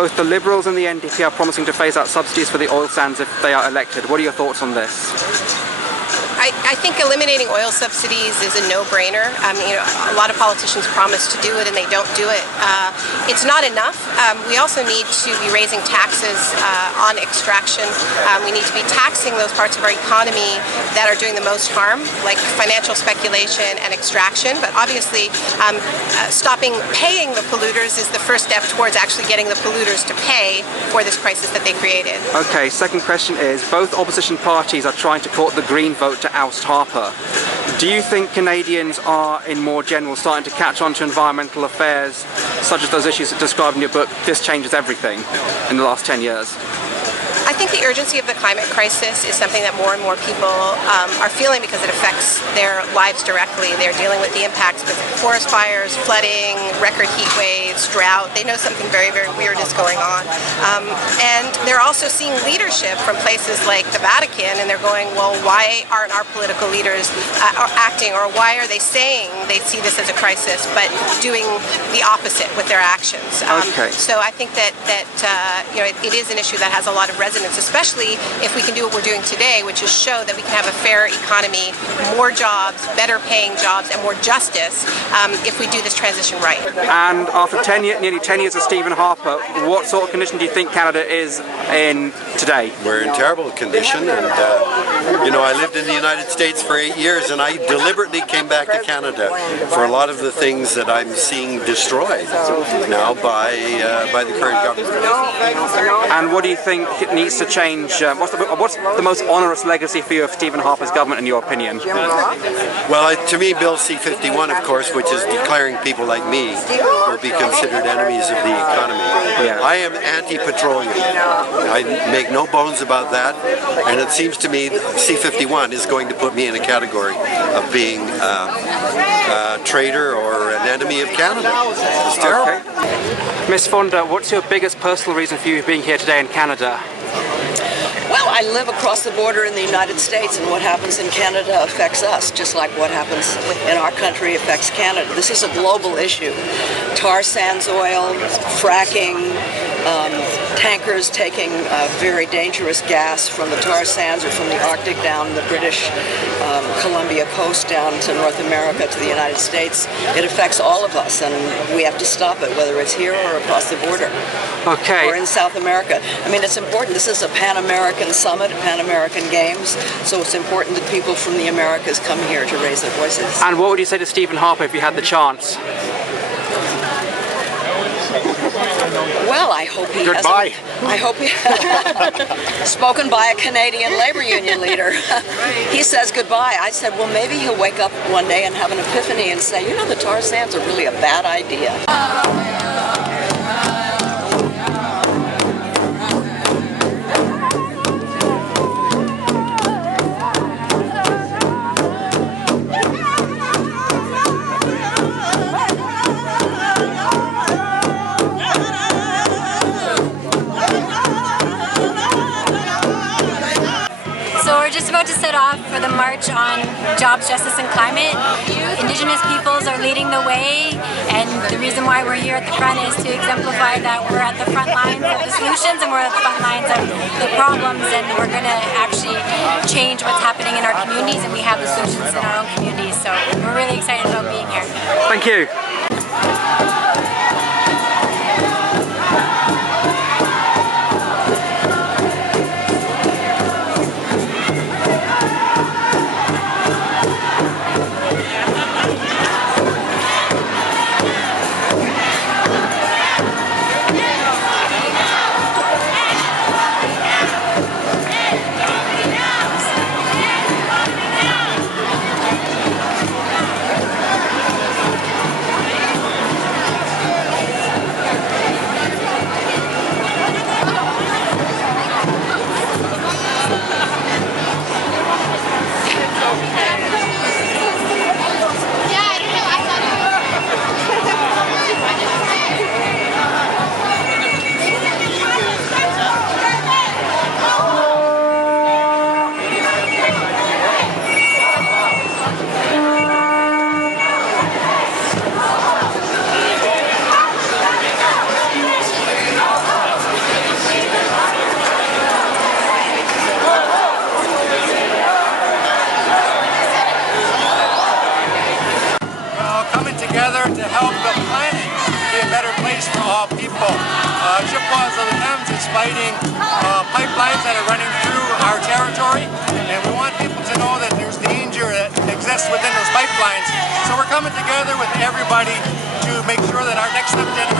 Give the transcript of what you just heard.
Both the Liberals and the NDP are promising to phase out subsidies for the oil sands if they are elected. What are your thoughts on this? I think eliminating oil subsidies is a no-brainer. I mean, a lot of politicians promise to do it and they don't do it. It's not enough. We also need to be raising taxes on extraction. We need to be taxing those parts of our economy that are doing the most harm, like financial speculation and extraction. But obviously, stopping paying the polluters is the first step towards actually getting the polluters to pay for this crisis that they created. Okay, second question is, both opposition parties are trying to court the Green vote to oust Harper. Do you think Canadians are, in more general, starting to catch on to environmental affairs, such as those issues described in your book, This Changes Everything, in the last 10 years? I think the urgency of the climate crisis is something that more and more people are feeling because it affects their lives directly. They're dealing with the impacts of forest fires, flooding, record heat waves, drought. They know something very, very weird is going on. And they're also seeing leadership from places like the Vatican, and they're going, well, why aren't our political leaders acting, or why are they saying they see this as a crisis but doing the opposite with their actions? Okay. So I think that it is an issue that has a lot of resonance, especially if we can do what we're doing today, which is show that we can have a fair economy, more jobs, better paying jobs, and more justice if we do this transition right. And after nearly 10 years of Stephen Harper, what sort of condition do you think Canada is in today? We're in terrible condition, and I lived in the United States for 8 years, and I deliberately came back to Canada for a lot of the things that I'm seeing destroyed now by the current government. And what do you think needs to change? What's the most onerous legacy for you of Stephen Harper's government, in your opinion? Well, to me, Bill C-51, of course, which is declaring people like me will be considered enemies of the economy. Yeah. I am anti-petroleum. I make no bones about that, and it seems to me C-51 is going to put me in a category of being a traitor or an enemy of Canada. It's terrible. Okay. Ms. Fonda, what's your biggest personal reason for you being here today in Canada? Well, I live across the border in the United States, and what happens in Canada affects us, just like what happens in our country affects Canada. This is a global issue. Tar sands oil, fracking, tankers taking very dangerous gas from the tar sands or from the Arctic down the British Columbia coast down to North America to the United States. It affects all of us, and we have to stop it, whether it's here or across the border. Okay. Or in South America. I mean, it's important. This is a Pan-American summit, Pan-American Games, so it's important that people from the Americas come here to raise their voices. And what would you say to Stephen Harper if you had the chance? Well, I hope he Goodbye. I hope he spoken by a Canadian labor union leader. He says goodbye. I said, well, maybe he'll wake up one day and have an epiphany and say, the tar sands are really a bad idea. About to set off for the March on Jobs, Justice and Climate. Indigenous peoples are leading the way, and the reason why we're here at the front is to exemplify that we're at the front lines of the solutions and we're at the front lines of the problems, and we're going to actually change what's happening in our communities, and we have the solutions in our own communities, so we're really excited about being here. Thank you. together to help the planet be a better place for all people. Chippewas of the Thames is fighting pipelines that are running through our territory, and we want people to know that there's danger that exists within those pipelines. So we're coming together with everybody to make sure that our next generation